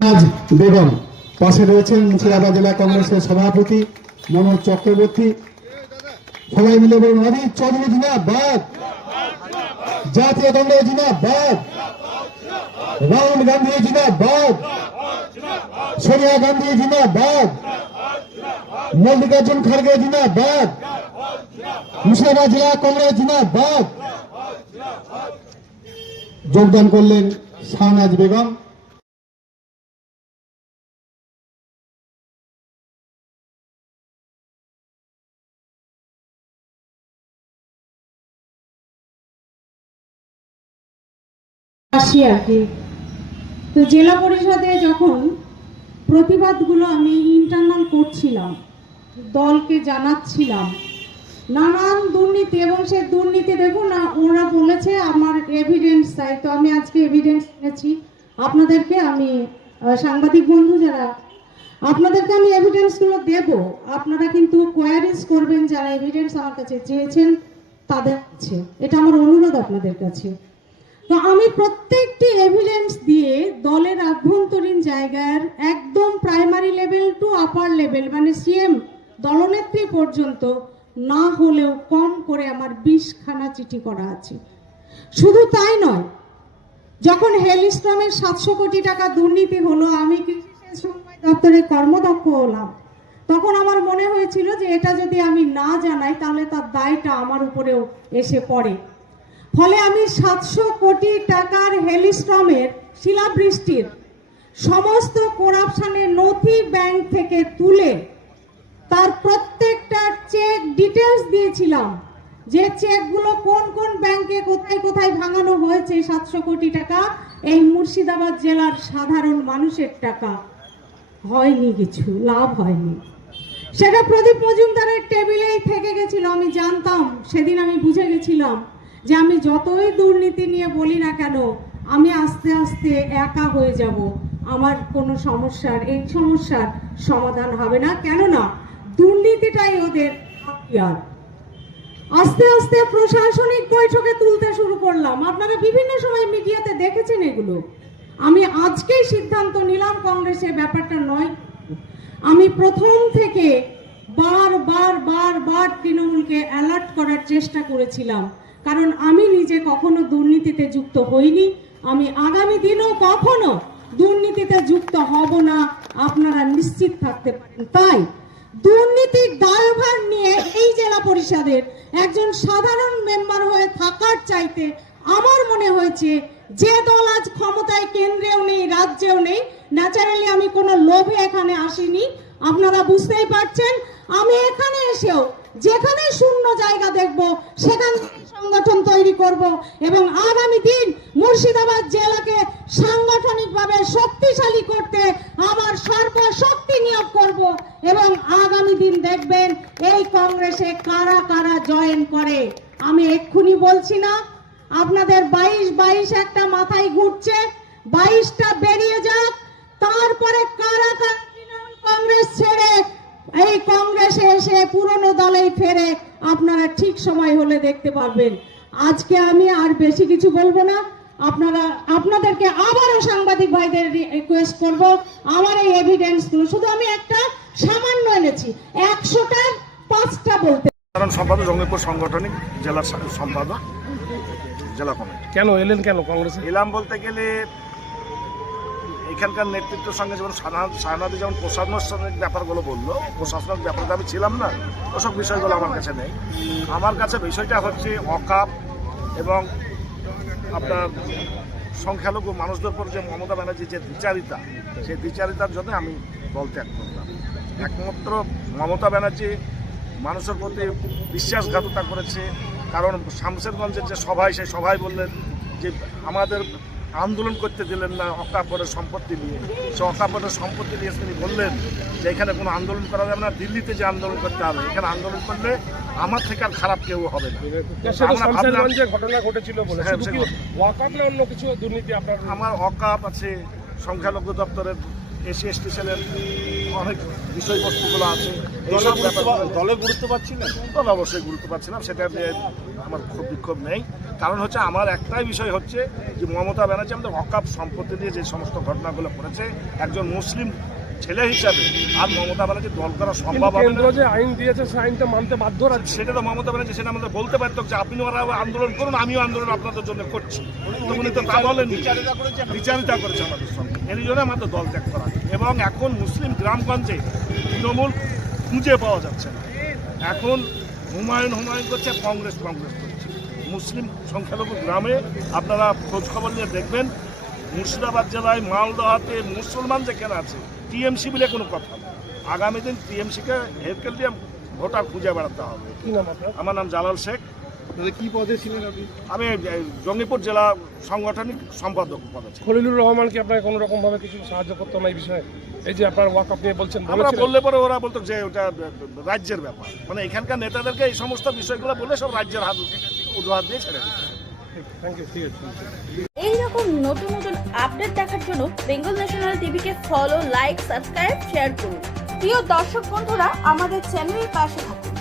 বেগম পাশে রয়েছেন মুর্শিদাবাদ জেলা কংগ্রেসের সভাপতি মনোজ চক্রবর্তী। সবাই মিলে বলুন অধীর চৌধুরী জিন্দাবাদ, জাতীয় কংগ্রেস জিন্দাবাদ, রাহুল গান্ধী জিন্দাবাদ, সোনিয়া গান্ধী জিন্দাবাদ, মল্লিকার্জুন খাড়গে জিন্দাবাদ, মুর্শিদাবাদ জেলা কংগ্রেস জিন্দাবাদ। যোগদান করলেন শাহনাজ বেগম। আসি আর কি। তো জেলা পরিষদে যখন প্রতিবাদগুলো আমি ইন্টারনাল করছিলাম, দলকে জানাচ্ছিলাম নানান দুর্নীতি, এবং সেই দুর্নীতি দেখুন না, ওরা বলেছে আমার এভিডেন্স চাই। তো আমি আজকে এভিডেন্স এনেছি আপনাদেরকে। আমি সাংবাদিক বন্ধু যারা, আপনাদেরকে আমি এভিডেন্সগুলো দেব, আপনারা কিন্তু কোয়ারিজ করবেন যারা এভিডেন্স আমার কাছে চেয়েছেন তাদের কাছে। এটা আমার অনুরোধ আপনাদের কাছে। তো আমি প্রত্যেকটি এভিডেন্স দিয়ে দলের আভ্যন্তরীণ জায়গার একদম primary level to upper level, মানে সিএম দলনেত্রী পর্যন্ত না হলেও কম করে আমার 20খানা চিঠি করা আছে। শুধু তাই নয়, যখন হেলিস্ট্রমের 700 কোটি টাকা দুর্নীতি হলো, আমি কৃষি সমবায় দপ্তরে কর্মদক্ষ হলাম, তখন আমার মনে হয়েছিল যে এটা যদি আমি না জানাই তাহলে তার দায়টা আমার উপরেও এসে পড়ে। ফলে আমি 700 কোটি টাকার হেলিস্ট্রমের শিলাবৃষ্টির সমস্ত করাপশনের নথি ব্যাংক থেকে তুলে তার প্রত্যেকটা চেক ডিটেলস দিয়েছিলাম, যে চেকগুলো কোন কোন ব্যাংকে কোথায় কোথায় ভাঙানো হয়েছে। 700 কোটি টাকা এই মুর্শিদাবাদ জেলার সাধারণ মানুষের টাকা। হয়নি, কিছু লাভ হয়নি। সেটা প্রদীপ মজুমদারের টেবিলেই থেকে গেছিল। আমি জানতাম, সেদিন আমি বুঝে গেছিলাম যে আমি যতই দুর্নীতি নিয়ে বলি না কেন, আমি আস্তে আস্তে একা হয়ে যাব। আমার কোনো এই সমস্যার সমাধান হবে না, কেননা দুর্নীতিটাই ওদের হাতিয়ার। আস্তে আস্তে প্রশাসনিক বৈঠকে তুলতে শুরু করলাম। আপনারা বিভিন্ন সময় মিডিয়াতে দেখেছেন এগুলো। আমি আজকেই সিদ্ধান্ত নিলাম কংগ্রেসের ব্যাপারটা নয়। আমি প্রথম থেকে বার তৃণমূলকে অ্যালার্ট করার চেষ্টা করেছিলাম, কারণ আমি নিজে কখনো দুর্নীতিতে যুক্ত হইনি। আমি আগামী দিনও কখনো দুর্নীতিতে যুক্ত হব না, আপনারা নিশ্চিত থাকতে পারেন। তাই দুর্নীতির দায়ভার নিয়ে এই জেলা পরিষদের একজন সাধারণ মেম্বার হয়ে থাকার চাইতে আমার মনে হয়েছে, যে দল আজ ক্ষমতায় কেন্দ্রেও নেই, রাজ্যেও নেই, ন্যাচারালি আমি কোনো লোভে এখানে আসিনি, আপনারা বুঝতেই পারছেন। আমি এখানে এসেও যেখানে শূন্য জায়গা দেখব সেখানে সংগঠন তৈরি করব, এবং আগামী দিন মুর্শিদাবাদ জেলাকে সাংগঠনিকভাবে শক্তিশালী করতে আমার সর্বশক্তি নিয়োগ করব। এবং আগামী দিন দেখবেন এই কংগ্রেসে কারা কারা জয়েন করে। আমি এক্ষুনি বলছি না, আপনাদের 22 একটা মাথায় ঘুরছে, 22টা বেরিয়ে যাক, তারপরে কারা কারা কংগ্রেস ছেড়ে এই কংগ্রেসে এসে পুরনো দলেই ফেরে, আপনারা ঠিক সময় হলে দেখতে পারবেন। আজকে আমি আর বেশি কিছু বলবো না। আপনাদেরকে আবারও সাংবাদিক ভাইদের রিকোয়েস্ট করব, আমার এই এভিডেন্সগুলো শুধু আমি একটা সামান্য এনেছি, 100টার 5টা বলতে। সাধারণ সম্পাদক, জঙ্গিপুর সাংগঠনিক জেলার সম্পাদক, জেলা কমিটি। কেন এলেন, কেন কংগ্রেসে এলাম বলতে গেলে এখানকার নেতৃত্বের সঙ্গে যেমন শাহনাদি যেমন প্রশাসনিক ব্যাপারগুলো বললো, প্রশাসনিক ব্যাপারে আমি ছিলাম না, ওসব বিষয়গুলো আমার কাছে নেই। আমার কাছে বিষয়টা হচ্ছে অকাপ এবং আপনার সংখ্যালঘু মানুষদের উপর যে মমতা ব্যানার্জির যে দ্বিচারিতা, সেই দ্বিচারিতার জন্য আমি দল ত্যাগ করলাম। একমাত্র মমতা ব্যানার্জি মানুষের প্রতি বিশ্বাসঘাতকতা করেছে। কারণ শামশেরগঞ্জের যে সভায়, সেই সভায় বললেন যে আমাদের আন্দোলন করতে দিলেন না অকাপড়ের সম্পত্তি নিয়ে। সে অকাপড়ের সম্পত্তি নিয়ে তিনি বললেন যে এখানে কোনো আন্দোলন করা যাবে না, দিল্লিতে যে আন্দোলন করতে হবে, এখানে আন্দোলন করলে আমার থেকে আর খারাপ কেউ হবে না। ঘটনা ঘটেছিল বলে অন্য কিছু দুর্নীতি আপনার? আমার অকাপ আছে, সংখ্যালঘু দপ্তরের এসসি এসটি সেলের অনেক বিষয়বস্তুগুলো আছে এইসব ব্যাপারগুলো- দলে গুরুত্ব পাচ্ছিলেন? তবে অবশ্যই গুরুত্ব পাচ্ছিলাম, সেটা নিয়ে আমার খুব বিক্ষোভ নেই। কারণ হচ্ছে আমার একটাই বিষয় হচ্ছে যে মমতা ব্যানার্জি আমাদের অকাপ সম্পত্তি দিয়ে যে সমস্ত ঘটনাগুলো করেছে, একজন মুসলিম ছেলে হিসাবে আর মমতা ব্যানার্জি দল করা সম্ভব হবে কেন্দ্র না। যে আইন দিয়েছে সেই আইনটা মানতে বাধ্য রাখছে। সেটা তো মমতা ব্যানার্জি সেটা আমাদের বলতে পারতো যে আপনি ওরা আন্দোলন করুন, আমিও আন্দোলন আপনাদের জন্য করছি। তো উনি তো তা বলেন, বিচারিতা করেছে আমাদের সঙ্গে, এর জন্য আমাদের দল ত্যাগ করা। এবং এখন মুসলিম গ্রামগঞ্জে তৃণমূল খুঁজে পাওয়া যাচ্ছে না। এখন হুমায়ুন করছে, কংগ্রেস করছে। মুসলিম সংখ্যালঘু গ্রামে আপনারা খোঁজখবর নিয়ে দেখবেন, মুর্শিদাবাদ জেলায় মালদহাতে মুসলমান যেখানে আছে টিএমসি বলে কোনো কথা না। আগামী দিন টিএমসিকে হেরকেল দিয়ে ভোটার খুঁজে বেড়াতে হবে। কি নাম আপনার? আমার নাম জালাল শেখ। কি পদে ছিলেন আপনি? আমি জঙ্গিপুর জেলা সাংগঠনিক সম্পাদক পদে আছি। খলিলুর রহমান কি আপনাকে কোনো রকম ভাবে কিছু সাহায্য করতো না এই বিষয়ে? এই যে আপনার ওয়াকআপ নিয়ে বলছেন, আমরা বলেছিলেন? বললে পরে ওরা বলতো যে ওটা রাজ্যের ব্যাপার, মানে এখানকার নেতাদেরকে এই সমস্ত বিষয়গুলো বলে সব রাজ্যের হাত উদ্ধার দিয়ে ছেড়ে দিতে। থ্যাংক ইউ, ঠিক আছে। এই রকম নতুন নতুন আপডেট দেখার জন্য বেঙ্গল ন্যাশনাল টিভিকে ফলো, লাইক, সাবস্ক্রাইব, শেয়ার করুন। প্রিয় দর্শক বন্ধুরা, আমাদের চ্যানেলের পাশে থাকুন।